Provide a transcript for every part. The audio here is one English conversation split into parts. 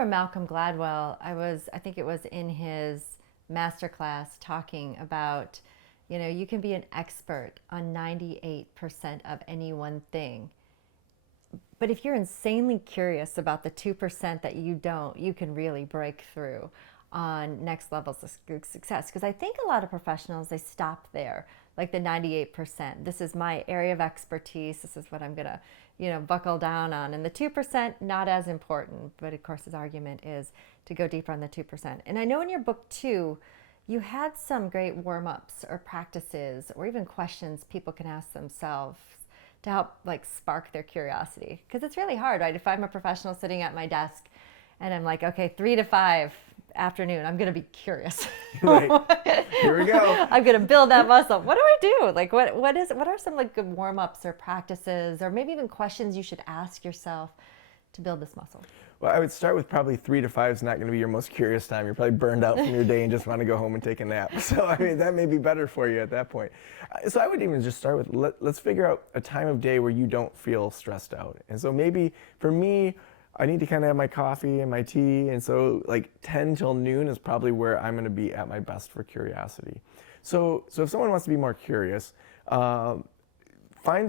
remember Malcolm Gladwell, I think it was in his masterclass talking about, you can be an expert on 98% of any one thing. But if you're insanely curious about the 2% that you don't, you can really break through on next levels of success. Because I think a lot of professionals, they stop there, like the 98%. This is my area of expertise. This is what I'm going to, buckle down on. And the 2%, not as important. But of course, his argument is to go deeper on the 2%. And I know in your book, too, you had some great warm-ups or practices or even questions people can ask themselves to help spark their curiosity. Because it's really hard, right? If I'm a professional sitting at my desk and I'm like, okay, 3 to 5 afternoon, I'm going to be curious. Right. Here we go. I'm going to build that muscle. What do I do? What are some good warm-ups or practices or maybe even questions you should ask yourself to build this muscle? Well, I would start with probably 3 to 5 is not going to be your most curious time. You're probably burned out from your day and just want to go home and take a nap. So, that may be better for you at that point. So I would even just start with, let's figure out a time of day where you don't feel stressed out. And so maybe for me, I need to kind of have my coffee and my tea. And so 10 till noon is probably where I'm going to be at my best for curiosity. So if someone wants to be more curious, find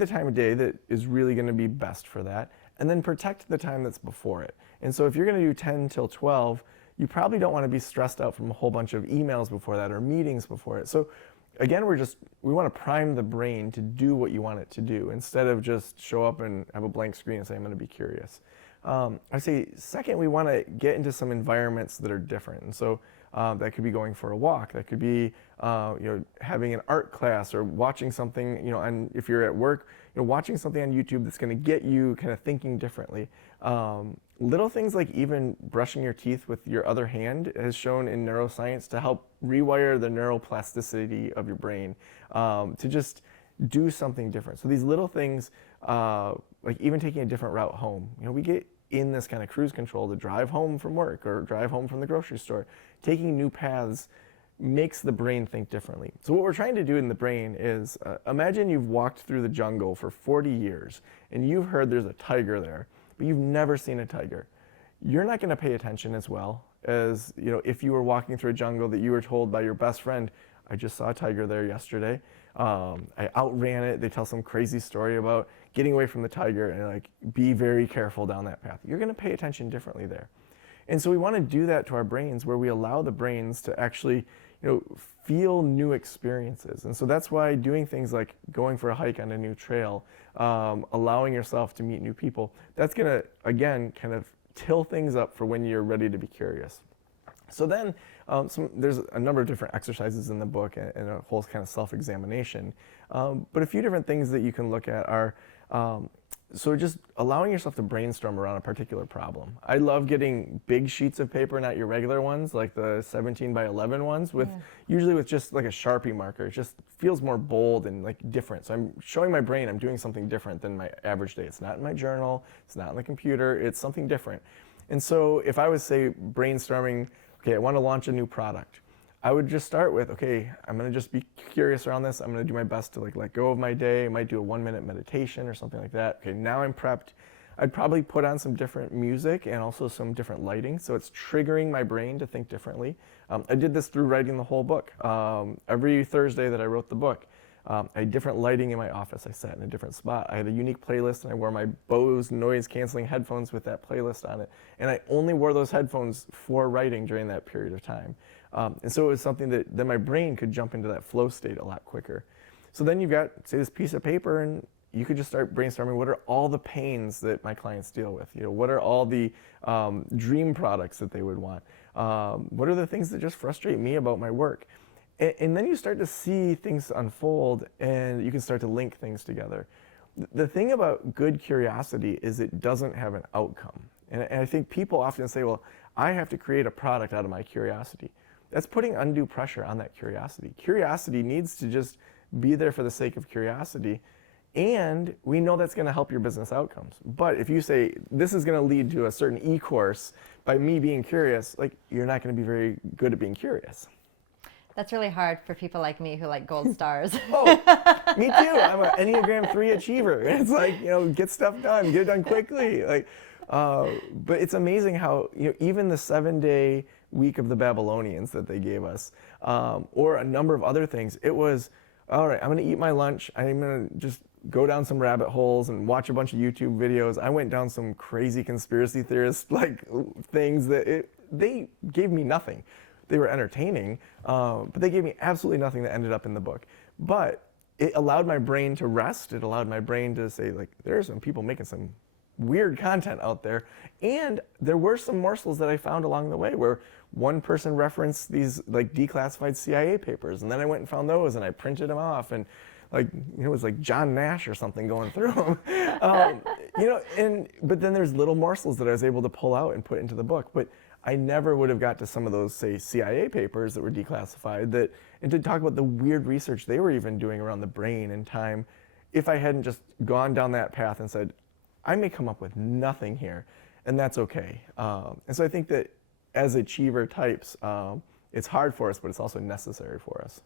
the time of day that is really going to be best for that. And then protect the time that's before it. And so if you're going to do 10 till 12, you probably don't want to be stressed out from a whole bunch of emails before that or meetings before it. So again, we want to prime the brain to do what you want it to do instead of just show up and have a blank screen and say, I'm going to be curious. I'd say second, we want to get into some environments that are different. And so that could be going for a walk. That could be having an art class or watching something, and if you're at work, watching something on YouTube that's going to get you kind of thinking differently. Little things like even brushing your teeth with your other hand has shown in neuroscience to help rewire the neuroplasticity of your brain to just do something different. So these little things, like even taking a different route home, we get in this kind of cruise control to drive home from work or drive home from the grocery store. Taking new paths makes the brain think differently. So what we're trying to do in the brain is, imagine you've walked through the jungle for 40 years and you've heard there's a tiger there, but you've never seen a tiger. You're not going to pay attention as well as, if you were walking through a jungle that you were told by your best friend, I just saw a tiger there yesterday. I outran it. They tell some crazy story about getting away from the tiger and be very careful down that path. You're going to pay attention differently there. And so we want to do that to our brains where we allow the brains to actually, feel new experiences. And so that's why doing things like going for a hike on a new trail, allowing yourself to meet new people, that's going to, again, kind of till things up for when you're ready to be curious. So then there's a number of different exercises in the book and a whole kind of self-examination. But a few different things that you can look at are, so just allowing yourself to brainstorm around a particular problem. I love getting big sheets of paper, not your regular ones, like the 17 by 11 ones, usually with just like a Sharpie marker. It just feels more bold and different. So I'm showing my brain I'm doing something different than my average day. It's not in my journal, it's not on the computer, it's something different. And so if I was, say, brainstorming, okay, I want to launch a new product, I would just start with, okay, I'm going to just be curious around this. I'm going to do my best to let go of my day. I might do a 1-minute meditation or something like that. Okay, now I'm prepped. I'd probably put on some different music and also some different lighting. So it's triggering my brain to think differently. I did this through writing the whole book. Every Thursday that I wrote the book, I had different lighting in my office. I sat in a different spot. I had a unique playlist, and I wore my Bose noise-canceling headphones with that playlist on it. And I only wore those headphones for writing during that period of time. And so it was something that my brain could jump into that flow state a lot quicker. So then you've got, say, this piece of paper, and you could just start brainstorming, what are all the pains that my clients deal with? What are all the dream products that they would want? What are the things that just frustrate me about my work? And then you start to see things unfold, and you can start to link things together. The thing about good curiosity is it doesn't have an outcome. And I think people often say, well, I have to create a product out of my curiosity. That's putting undue pressure on that curiosity. Curiosity needs to just be there for the sake of curiosity, and we know that's going to help your business outcomes. But if you say, this is going to lead to a certain e-course by me being curious, you're not going to be very good at being curious. That's really hard for people like me who like gold stars. Oh, me too. I'm an Enneagram 3 achiever. It's get stuff done, get it done quickly. But it's amazing how, even the 7-day week of the Babylonians that they gave us, or a number of other things, it was, all right, I'm going to eat my lunch. I'm going to just go down some rabbit holes and watch a bunch of YouTube videos. I went down some crazy conspiracy theorist things that they gave me nothing. They were entertaining, but they gave me absolutely nothing that ended up in the book. But it allowed my brain to rest. It allowed my brain to say, there are some people making some weird content out there. And there were some morsels that I found along the way where one person referenced these declassified CIA papers, and then I went and found those and I printed them off, and it was like John Nash or something going through them. But then there's little morsels that I was able to pull out and put into the book. But I never would have got to some of those, say, CIA papers that were declassified, and to talk about the weird research they were even doing around the brain and time, if I hadn't just gone down that path and said, I may come up with nothing here, and that's okay. And so I think that as achiever types, it's hard for us, but it's also necessary for us.